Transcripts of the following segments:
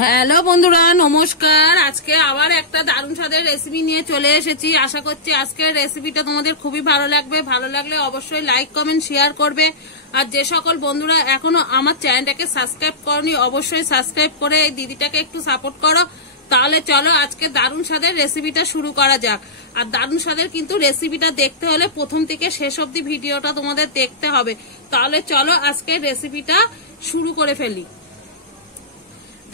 Hello বন্ধুরা, নমস্কার। আজকে আবার একটা দারুণ স্বাদের রেসিপি নিয়ে চলে এসেছি। আশা করছি আজকের রেসিপিটা তোমাদের খুবই ভালো লাগবে। ভালো লাগলে অবশ্যই লাইক কমেন্ট শেয়ার করবে। আর যে সকল বন্ধুরা এখনো আমার চ্যানেলটাকে সাবস্ক্রাইব করনি, অবশ্যই সাবস্ক্রাইব করে এই দিদিটাকে একটু সাপোর্ট করো। তাহলে চলো আজকে দারুণ স্বাদের রেসিপিটা শুরু করা যাক। আর দারুণ স্বাদের কিন্তু রেসিপিটা দেখতে হলে প্রথম থেকে শেষ অবধি ভিডিওটা তোমাদের দেখতে হবে। তাহলে চলো আজকে রেসিপিটা শুরু করে ফেলি।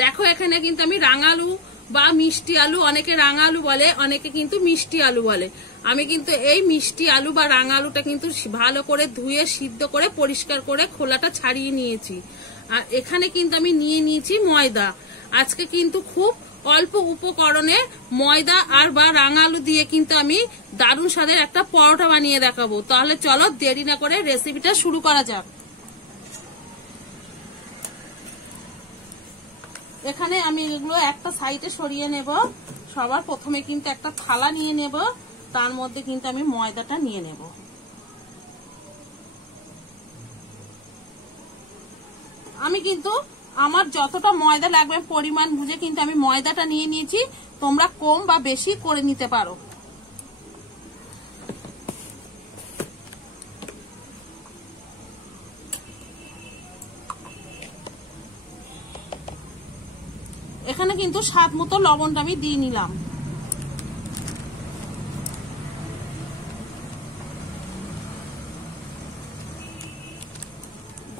দেখো, এখানে কিন্তু আমি রাঙালু বা মিষ্টি আলু, অনেকে রাঙালু বলে, অনেকে কিন্তু মিষ্টি আলু বলে। আমি কিন্তু এই মিষ্টি আলু বা রাঙালুটা কিন্তু ভালো করে ধুয়ে সিদ্ধ করে পরিষ্কার করে খোলাটা ছাড়িয়ে নিয়েছি। আর এখানে কিন্তু আমি নিয়ে নিয়েছি ময়দা। আজকে কিন্তু খুব অল্প উপকরণে ময়দা আর বা রাঙালু দিয়ে কিন্তু আমি দারুণ স্বাদের একটা পরোটা বানিয়ে দেখাবো। তাহলে চলো দেরি না করে রেসিপিটা শুরু করা যাক। এখানে আমি এগুলো একটা সাইডে সরিয়ে নেব। সবার প্রথমে কিন্তু একটা থালা নিয়ে নেব, তার মধ্যে কিন্তু আমি ময়দাটা নিয়ে নেব। আমি কিন্তু আমার যতটা ময়দা লাগবে পরিমাণ বুঝে কিন্তু আমি ময়দাটা নিয়ে নিয়েছি। তোমরা কম বা বেশি করে নিতে পারো। এখানে কিন্তু স্বাদ মতো লবণটা আমি দিয়ে নিলাম।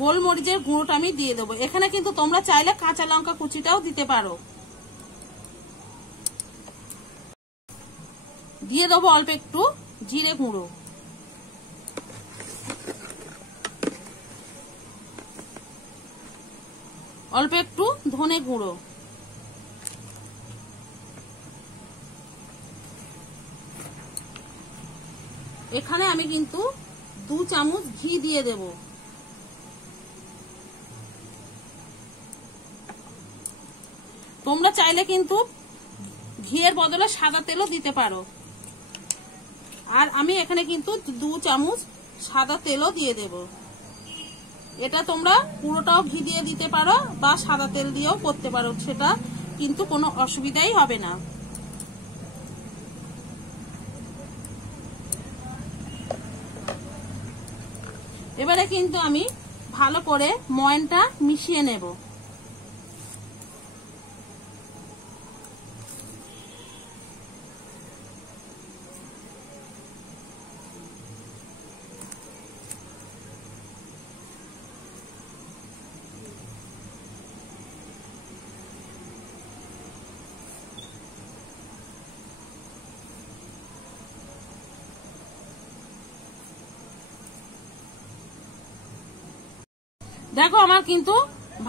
গোলমরিচের গুঁড়োটা আমি দিয়ে দেবো। এখানে কিন্তু তোমরা চাইলে কাঁচা লঙ্কা কুচিটাও দিতে পারো। দিয়ে দেবো অল্প একটু জিরে গুঁড়ো, অল্প একটু ধনে গুঁড়ো, এখানে আমি কিন্তু 2 চামচ ঘি দিয়ে দেব। তোমরা চাইলে কিন্তু ঘিয়ের বদলে সাদা তেলও দিতে পারো। আর আমি এখানে কিন্তু 2 চামচ সাদা তেলও দিয়ে দেব। এটা তোমরা পুরোটাও ঘি দিয়ে দিতে পারো বা সাদা তেল দিয়েও করতে পারো, সেটা কিন্তু কোনো অসুবিধাই হবে না। এবারে কিন্তু আমি ভালো করে ময়নটা মিশিয়ে নেব। দেখো, আমার কিন্তু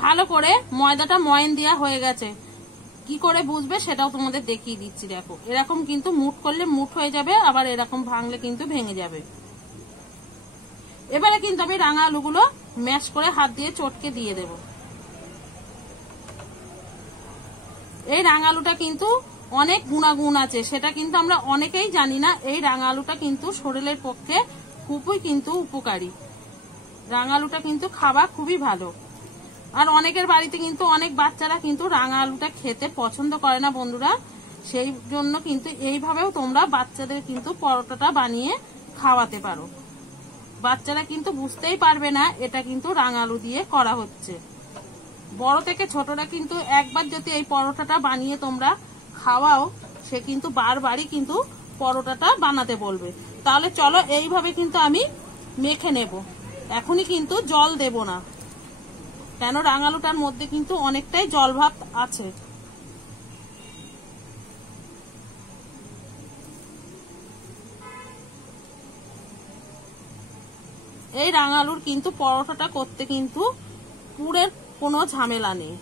ভালো করে ময়দাটা ময়ন দেওয়া হয়ে গেছে। কি করে বুঝবে সেটাও তোমাদের দেখিয়ে দিচ্ছি। দেখো, এরকম কিন্তু মুঠ করলে মুঠ হয়ে যাবে, আবার এরকম ভাঙলে কিন্তু ভেঙে যাবে। এবারে কিন্তু আমি রাঙা আলুগুলো ম্যাশ করে হাত দিয়ে চটকে দিয়ে দেব। এই রাঙা আলুটা কিন্তু অনেক গুণাগুণ আছে, সেটা কিন্তু আমরা অনেকেই জানি না। এই রাঙা আলুটা কিন্তু শরীরের পক্ষে খুবই কিন্তু উপকারী। রাঙা আলুটা কিন্তু খাওয়া খুবই ভালো। আর অনেকের বাড়িতে কিন্তু অনেক বাচ্চারা কিন্তু রাঙা আলুটা খেতে পছন্দ করে না বন্ধুরা। সেই জন্য কিন্তু এইভাবেও তোমরা বাচ্চাদের কিন্তু পরোটাটা বানিয়ে খাওয়াতে পারো। বাচ্চারা কিন্তু বুঝতেই পারবে না এটা কিন্তু রাঙা আলু দিয়ে করা হচ্ছে। বড় থেকে ছোটরা কিন্তু একবার যদি এই পরোটাটা বানিয়ে তোমরা খাওয়াও, সে কিন্তু বারবারই কিন্তু পরোটাটা বানাতে বলবে। তাহলে চলো এইভাবে কিন্তু আমি মেখে নেব। এখনই কিন্তু জল দেব না, কেন রাঙালুটার মধ্যে কিন্তু অনেকটাই জল ভাব আছে। এই রাঙালুর কিন্তু পরোটাটা করতে কিন্তু পুরের কোনো ঝামেলা নেই।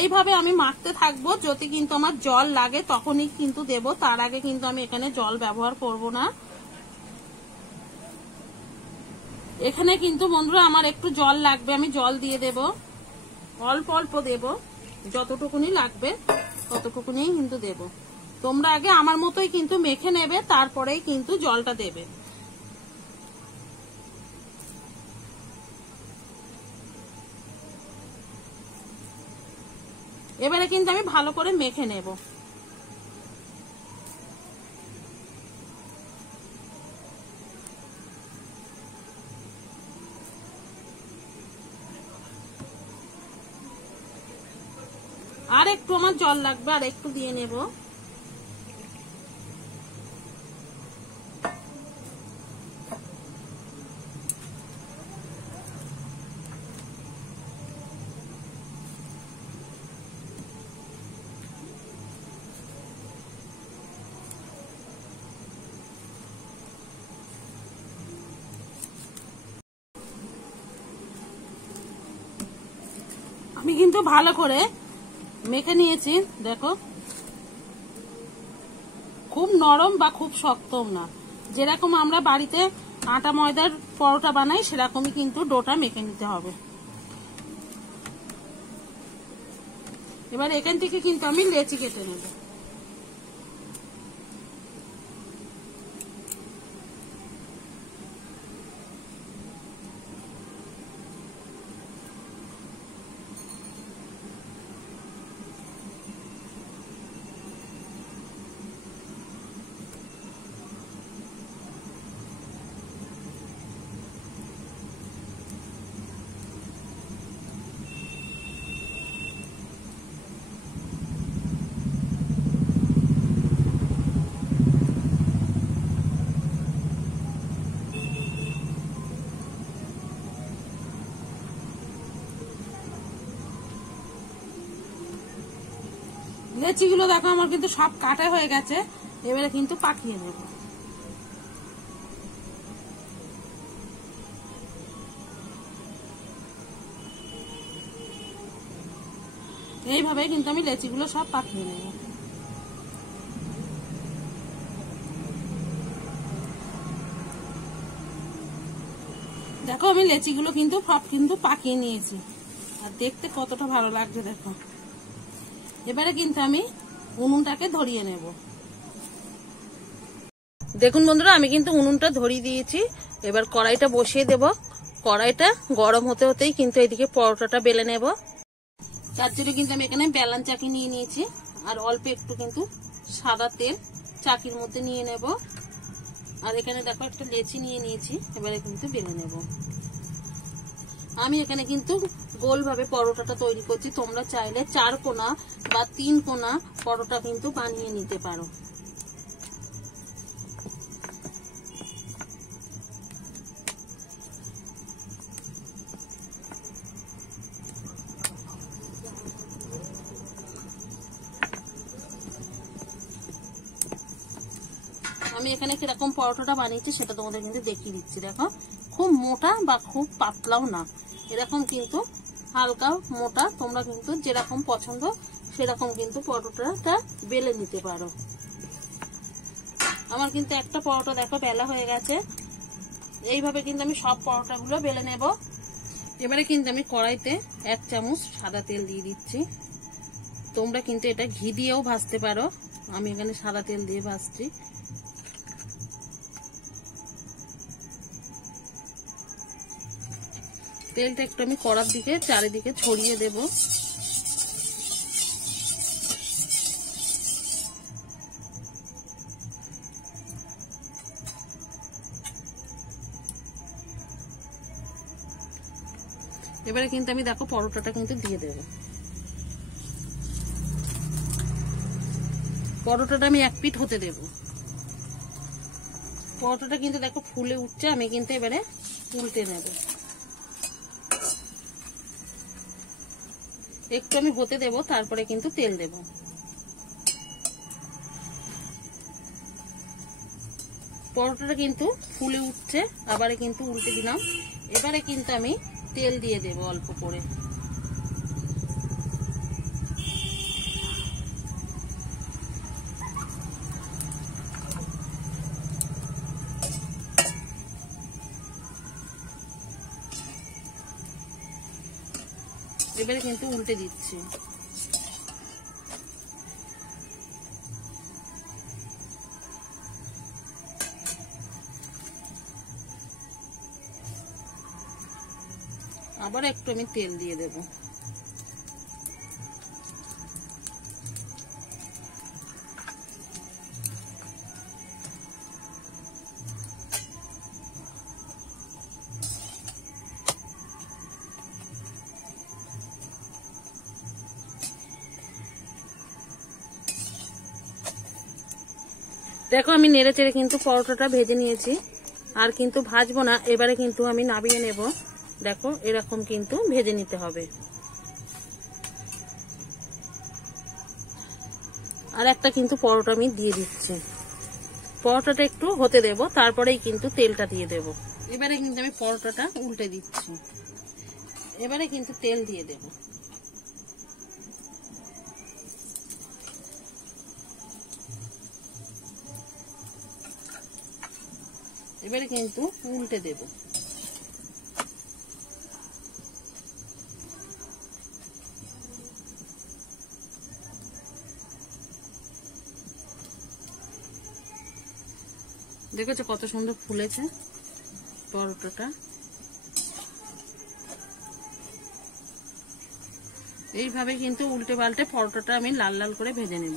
এইভাবে আমি মাখতে থাকবো। যদি কিন্তু আমার জল লাগে তখনই কিন্তু দেব, তার আগে কিন্তু আমি এখানে জল ব্যবহার করব না। এখানে কিন্তু বন্ধুরা আমার একটু জল লাগবে, আমি জল দিয়ে দেব। অল্প অল্প দেব, যতটুকুনি লাগবে ততটুকুনি কিন্তু দেব। তোমরা আগে আমার মতোই কিন্তু মেখে নেবে, তারপরেই কিন্তু জলটা দেবে। এবারে কিন্তু আমি ভালো করে মেখে নেব। আর একটু আমার জল লাগবে, আর একটু দিয়ে নেব। আমি কিন্তু ভালো করে মেখে নিয়েছি, দেখো খুব নরম বা খুব শক্তও না, যেরকম আমরা বাড়িতে আটা ময়দার পরোটা বানাই সেরকমই কিন্তু ডোটা মেখে নিতে হবে। এবার এখান থেকে কিন্তু আমি লেচি কেটে নেব। লেচিগুলো দেখো আমার কিন্তু সব কাটা হয়ে গেছে, এবারে কিন্তু পাকিয়ে নেব। এইভাবে কিন্তু আমি লেচিগুলো সব পাকিয়ে নেব। দেখো আমি লেচিগুলো কিন্তু সব কিন্তু পাকিয়ে নিয়েছি, আর দেখতে কতটা ভালো লাগছে দেখো। এবারে কিন্তু আমি উনুনটাকে ধরিয়ে নেব। দেখুন বন্ধুরা, আমি কিন্তু উনুনটা ধরিয়ে দিয়েছি। এবার কড়াইটা বসিয়ে দেব। কড়াইটা গরম হতে হতেই কিন্তু এদিকে পরোটাটা বেলে নেব। তার জন্য কিন্তু আমি এখানে বেলান চাকি নিয়ে নিয়েছি, আর অল্প একটু কিন্তু সাদা তেল চাকির মধ্যে নিয়ে নেব। আর এখানে দেখো একটা লেচি নিয়ে নিয়েছি, এবারে কিন্তু বেলে নেব। আমি এখানে কিন্তু গোলভাবে পরোটাটা তৈরি করছি, তোমরা চাইলে 4 কোনা বা 3 কোনা পরোটা কিন্তু বানিয়ে নিতে পারো। আমি এখানে কিরকম পরোটাটা বানিয়েছি সেটা তোমাদের কিন্তু দেখিয়ে দিচ্ছি। দেখো খুব মোটা বা খুব পাতলাও না, এরকম কিন্তু হালকা মোটা, তোমরা কিন্তু যেরকম পছন্দ সেরকম কিন্তু পরোটাটা বেলে নিতে পারো। আমার কিন্তু একটা পরোটা দেখো বেলা হয়ে গেছে। এইভাবে কিন্তু আমি সব পরোটাগুলো বেলে নেব। এবারে কিন্তু আমি কড়াইতে 1 চামচ সাদা তেল দিয়ে দিচ্ছি। তোমরা কিন্তু এটা ঘি দিয়েও ভাজতে পারো, আমি এখানে সাদা তেল দিয়ে ভাজছি। তেলটা একটু আমি কড়ার দিকে চারিদিকে ছড়িয়ে দেব। এবারে কিন্তু আমি দেখো পরোটাটা কিন্তু দিয়ে দেব। পরোটাটা আমি 1 পিঠ হতে দেব। পরোটাটা কিন্তু দেখো ফুলে উঠছে, আমি কিন্তু এবারে উল্টে নেব। একটু আমি হতে দেব, তারপরে কিন্তু তেল দেব। পরোটাটা কিন্তু ফুলে উঠছে, আবারে কিন্তু উল্টে দিলাম। এবারে কিন্তু আমি তেল দিয়ে দেব অল্প করে। এবারে কিন্তু উল্টে দিচ্ছি। আবার একটু আমি তেল দিয়ে দেব। দেখো আমি নেড়ে চেড়ে কিন্তু পরোটাটা ভেজে নিয়েছি, আর কিন্তু ভাজবো না, এবারে কিন্তু আমি নামিয়ে নেব। দেখো এরকম কিন্তু ভেজে নিতে হবে। আর একটা কিন্তু পরোটা আমি দিয়ে দিচ্ছি, পরোটাটা একটু হতে দেব, তারপরেই কিন্তু তেলটা দিয়ে দেব। এবারে কিন্তু আমি পরোটাটা উল্টে দিচ্ছি, এবারে কিন্তু তেল দিয়ে দেব। এবারে কিন্তু উল্টে দেব। দেখেছো কত সুন্দর ফুলেছে পরোটাটা। এইভাবে কিন্তু উল্টে পাল্টে পরোটাটা আমি লাল লাল করে ভেজে নেব।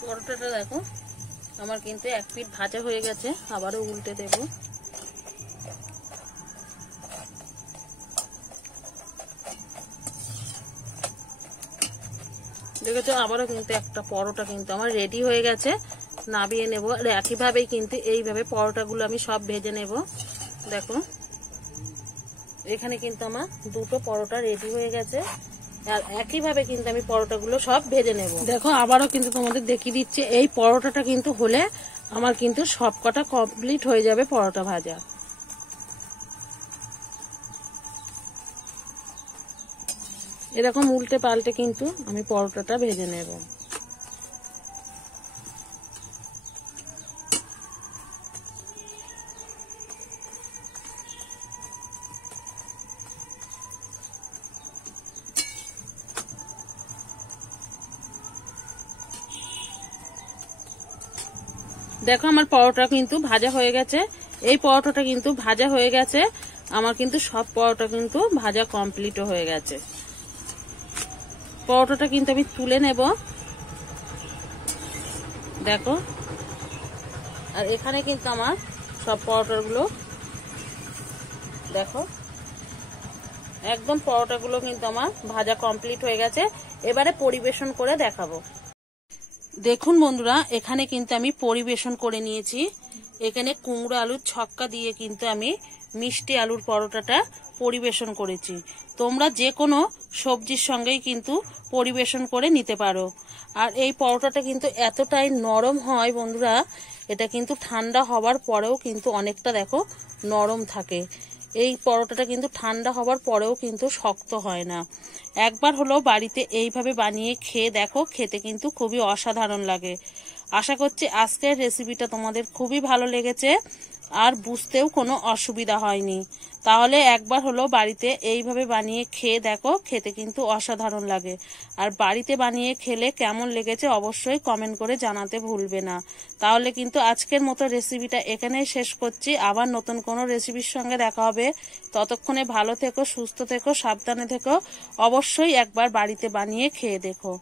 পরোটাটা দেখো আমার কিন্তু এক পিঠ ভাজা হয়ে গেছে, আবারও উল্টে দেব। দেখেছো আবারও কিন্তু একটা পরোটা কিন্তু আমার রেডি হয়ে গেছে, নামিয়ে নেব। আর একইভাবেই কিন্তু এইভাবে পরোটাগুলো আমি সব ভেজে নেব। দেখো এখানে কিন্তু আমার দুটো পরোটা রেডি হয়ে গেছে, আর একইভাবে কিন্তু আমি পরোটাগুলো সব ভেজে নেব। দেখো আবারও কিন্তু তোমাদের দেখিয়ে দিচ্ছি, এই পরোটাটা কিন্তু হলে আমার কিন্তু সব কটা কমপ্লিট হয়ে যাবে পরোটা ভাজা। এরকম উল্টে পাল্টে কিন্তু আমি পরোটাটা ভেজে নেব। দেখো আমার পরোটা কিন্তু ভাজা হয়ে গেছে, এই পরোটাটা কিন্তু ভাজা হয়ে গেছে, আমার কিন্তু সব পরোটা কিন্তু ভাজা কমপ্লিট হয়ে গেছে। পরোটাটা কিন্তু আমি তুলে নেব। দেখো আর এখানে কিন্তু আমার সব পরোটাগুলো দেখো একদম পরোটাগুলো কিন্তু আমার ভাজা কমপ্লিট হয়ে গেছে। এবারে পরিবেশন করে দেখাবো। দেখুন বন্ধুরা এখানে কিন্তু আমি পরিবেশন করে নিয়েছি। এখানে কুমড়ো আলুর ছক্কা দিয়ে কিন্তু আমি মিষ্টি আলুর পরোটাটা পরিবেশন করেছি। তোমরা যে কোনো সবজির সঙ্গেই কিন্তু পরিবেশন করে নিতে পারো। আর এই পরোটাটা কিন্তু এতটাই নরম হয় বন্ধুরা, এটা কিন্তু ঠান্ডা হওয়ার পরেও কিন্তু অনেকটা দেখো নরম থাকে। এই পরোটাটা কিন্তু ঠান্ডা হওয়ার পরেও কিন্তু শক্ত হয় না। একবার হলো বাড়িতে এইভাবে বানিয়ে খেয়ে দেখো, খেতে কিন্তু খুবই অসাধারণ লাগে। আশা করছি আজকের রেসিপিটা তোমাদের খুবই ভালো লেগেছে আর বুঝতেও কোনো অসুবিধা হয়নি। তাহলে একবার হলো বাড়িতে এইভাবে বানিয়ে খেয়ে দেখো, খেতে কিন্তু অসাধারণ লাগে। আর বাড়িতে বানিয়ে খেলে কেমন লেগেছে অবশ্যই কমেন্ট করে জানাতে ভুলবে না। তাহলে কিন্তু আজকের মতো রেসিপিটা এখানেই শেষ করছি। আবার নতুন কোনো রেসিপির সঙ্গে দেখা হবে। ততক্ষণে ভালো থেকো, সুস্থ থেকো, সাবধানে থেকো। অবশ্যই একবার বাড়িতে বানিয়ে খেয়ে দেখো।